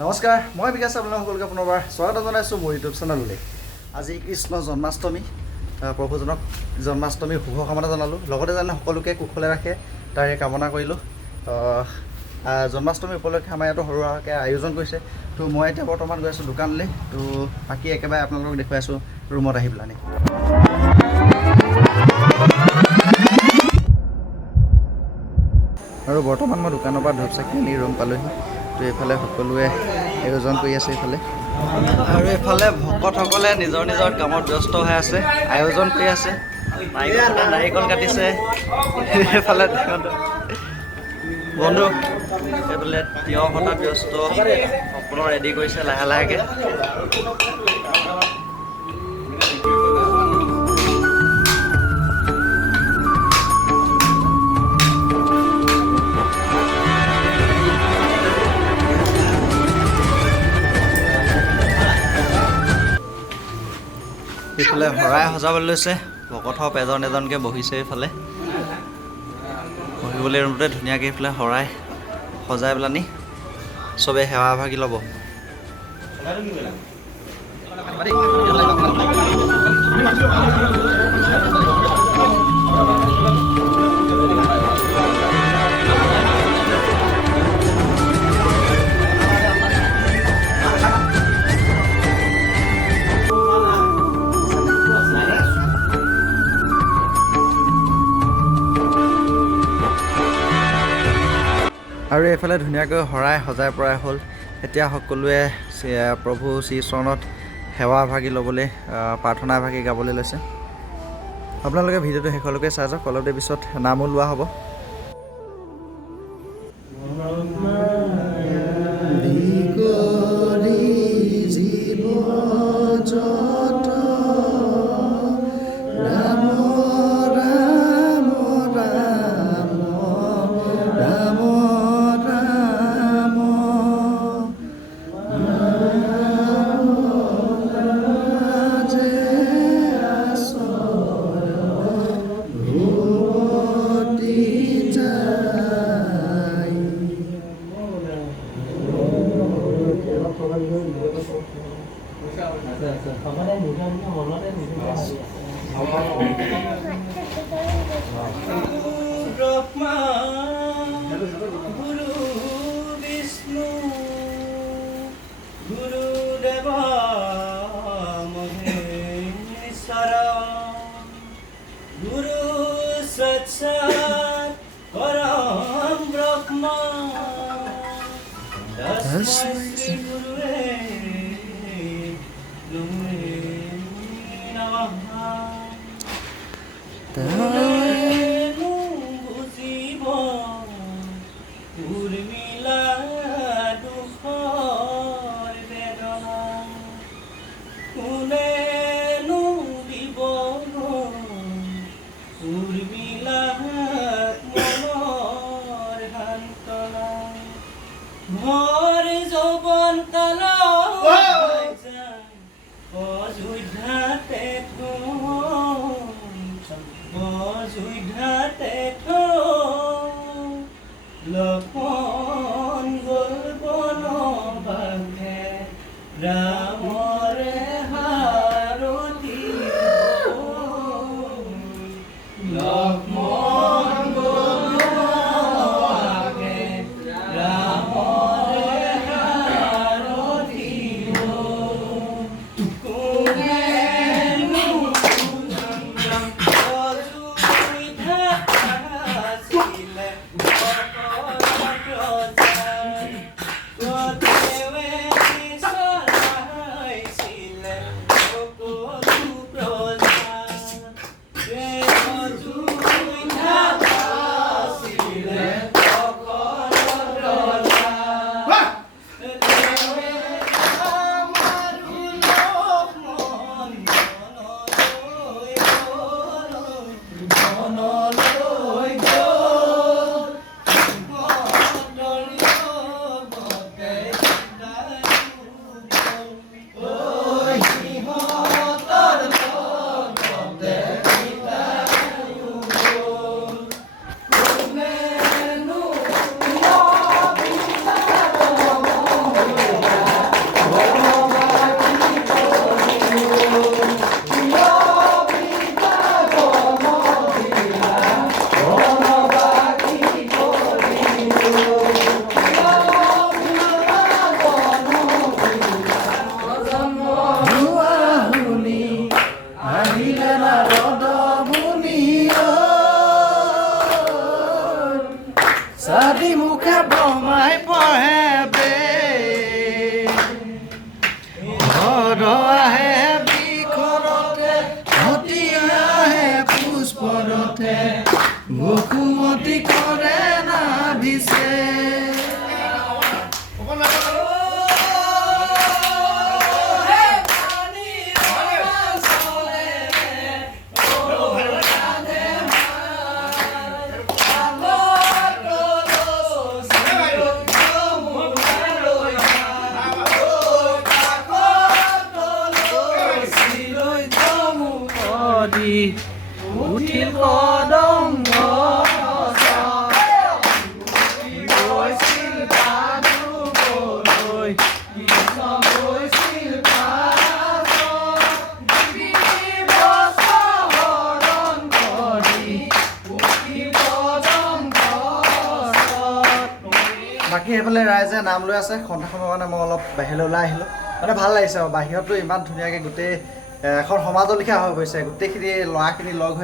নমস্কাৰ, মই বিকাশ আপোনালোক সকলোকে পুনৰবাৰ স্বাগত জনাইছোঁ মোৰ ইউটিউব চেনেললৈ। আজি কৃষ্ণ জন্মাষ্টমী, প্ৰভুজনক জন্মাষ্টমীৰ শুভ কামনা জনালোঁ। লগতে যেনে সকলোকে কুশলে ৰাখে তাৰে কামনা কৰিলোঁ। জন্মাষ্টমী উপলক্ষে আমাৰ ইয়াতো সৰু সুৰাকৈ আয়োজন কৰিছে। তো মই এতিয়া বৰ্তমান গৈ আছোঁ দোকানলৈ। তো বাকী একেবাৰে আপোনালোকক দেখুৱাই আছোঁ ৰুমত আহি পেলানি। আৰু বৰ্তমান মই দোকানৰ পৰা ধূপ চাকি আনি ৰুম পালোহি। তো এইফালে সকলোৱে আয়োজন কৰি আছে এইফালে, আৰু এইফালে ভকতসকলে নিজৰ নিজৰ কামত ব্যস্ত হৈ আছে, আয়োজন কৰি আছে। নাৰিকল কাটিছে এইফালে বন্ধু, এইফালে তিয়হ কটাত ব্যস্ত, সম্পূৰ্ণ ৰেডি কৰিছে লাহে লাহেকৈ। এইফালে শৰাই সজাবলৈ লৈছে, ভকত এজন এজনকৈ বহিছে। এইফালে বহিবলৈ ৰুমটোতে ধুনীয়াকৈ এইফালে শৰাই সজাই পেলানি চবেই সেৱা ভাগি ল'ব। আৰু এইফালে ধুনীয়াকৈ শৰাই সজাই পৰাই হ'ল। এতিয়া সকলোৱে প্ৰভু শ্ৰীচৰণত সেৱা ভাগি ল'বলৈ, প্ৰাৰ্থনা ভাগি গাবলৈ লৈছে। আপোনালোকে ভিডিঅ'টো শেষলৈকে চাই যাওক, অলপ দেৰি পিছত নামো লোৱা হ'ব। ব্ৰহ্মা গুৰু বিষ্ণু গুৰুদেব মহেশ্বৰ গুৰু সাক্ষাৎ পৰম ব্ৰহ্ম তস্मै শ্ৰী গুৰুবে বুজিব উৰ্মিলা দুখৰ বেদনা, কোনেনো দিব উৰ্মিলা মনৰ সান্তনা। ভৰ যৌৱন কালত অযোধ্যাতে অযোধ্যাতে লক্ষণ গ'ল বনবাসে, ৰামৰে হাৰতি লক্ষ্মণ গ'ল বনবাসে, ৰামৰে হাৰতি কদম্ব গৈছিল পাদুবলৈ কৃষ্ণ গৈছিল বাকী সেইফালে ৰাইজে নাম লৈ আছে সন্ধিয়া সময়ৰ কাৰণে মই অলপ বাহিৰলৈ ওলাই আহিলোঁ মানে ভাল লাগিছে আৰু বাহিৰতো ইমান ধুনীয়াকৈ গোটেই এখন সমাজৰ লিখীয়া হৈ গৈছে গোটেইখিনি ল'ৰাখিনি লগ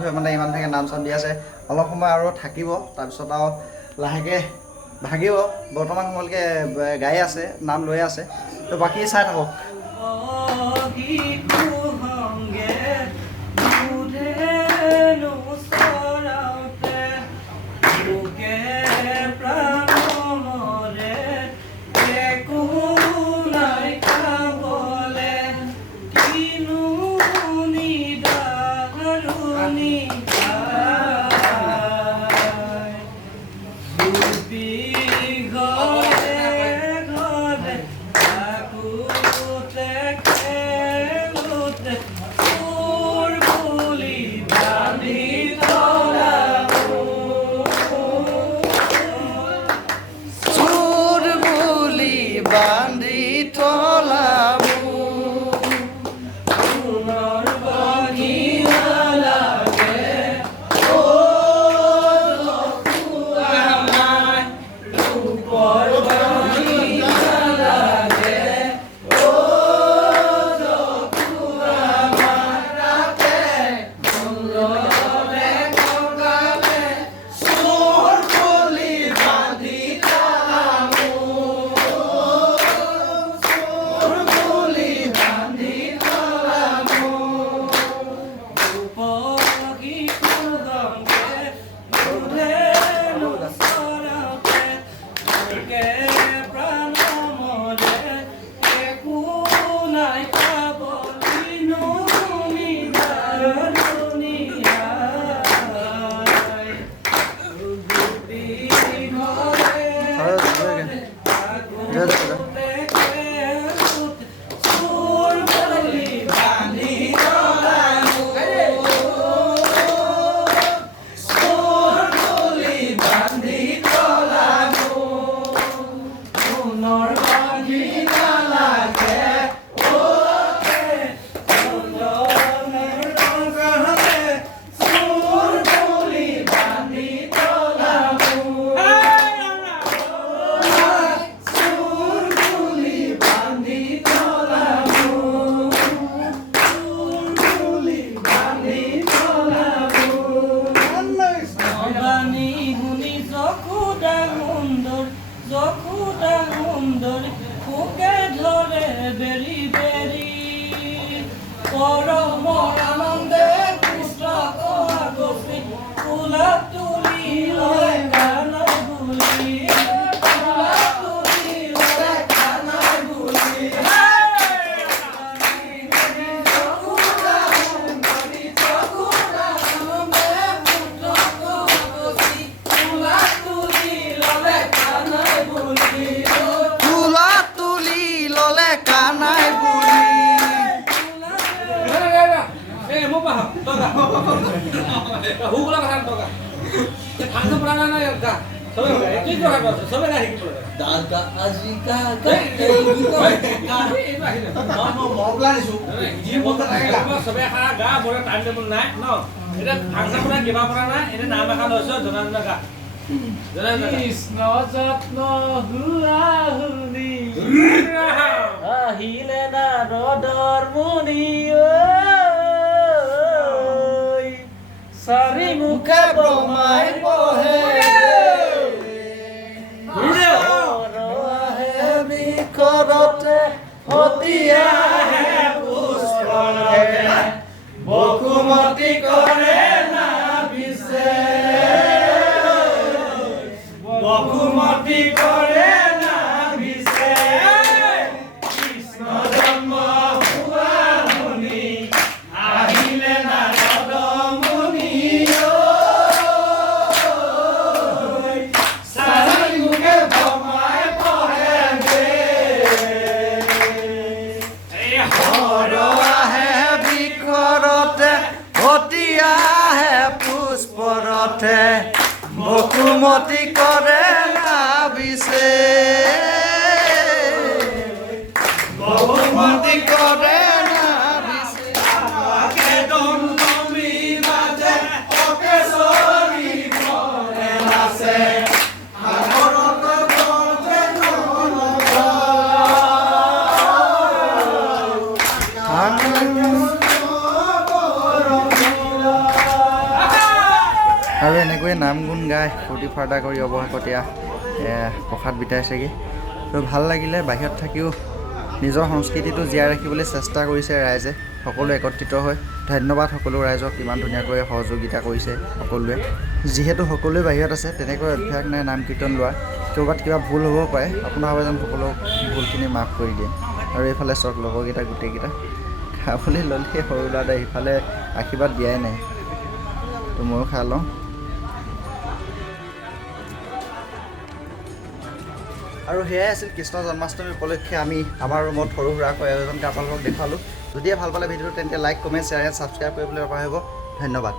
হৈ মানে ইমান ধুনীয়াকৈ নাম চাম দি আছে অলপ সময় আৰু থাকিব তাৰপিছত আৰু লাহেকৈ ভাগিব বৰ্তমান সময়লৈকে গাই আছে নাম লৈ আছে তো বাকী চাই থাকক কৃষ্ণ যত্ন হুলি আহিলে নাৰদৰ মুনি চাৰি মুখে ব্ৰহ্মাই বহে বিষৰতে সতীয়া পুষ্পৰতে বসুমতী কৰে নাভিছে বসুমতী কৰে নাভিছে কৃষ্ণ জন্ম হোৱা মুনি আহিলে নাৰদ মুনি চাৰি মুখে ব্ৰহ্মাই বহে হৰ আহে বিষৰতে সতীয়া মতি কৰে নাবিছে মতি কৰে নাবিছে আৰু এনেকৈয়ে নাম গুণ গাই ফূৰ্তি ফাৰ্তা কৰি অৱশেষতীয়া প্ৰসাদ বিতাইছেগৈ। তো ভাল লাগিলে। বাহিৰত থাকিও নিজৰ সংস্কৃতিটো জীয়াই ৰাখিবলৈ চেষ্টা কৰিছে ৰাইজে, সকলো একত্ৰিত হৈ। ধন্যবাদ সকলো ৰাইজক, ইমান ধুনীয়াকৈ সহযোগিতা কৰিছে সকলোৱে। যিহেতু সকলোৱে বাহিৰত আছে, তেনেকৈ অভ্যাস নাই নাম কীৰ্তন লোৱাৰ। ক'ৰবাত কিবা ভুল হ'ব পাৰে, আপোনাৰ যেন সকলো ভুলখিনি মাফ কৰি দিয়ে। আৰু এইফালে চাওক লগৰকেইটা গোটেইকেইটা খাবলৈ ল'লেই সৰু ল'ৰা ইফালে আশীৰ্বাদ দিয়াই নাই। তো ময়ো খাই লওঁ। আৰু সেয়াই আছিল কৃষ্ণ জন্মাষ্টমী উপলক্ষে আমি আমাৰ ৰুমত সৰু সুৰাকৈ আয়োজনকে আপোনালোকক দেখুৱালোঁ। যদিহে ভাল পালে ভিডিঅ'টো তেন্তে like, comment, share and subscribe কৰিবলৈ নাপাহৰিব। ধন্যবাদ।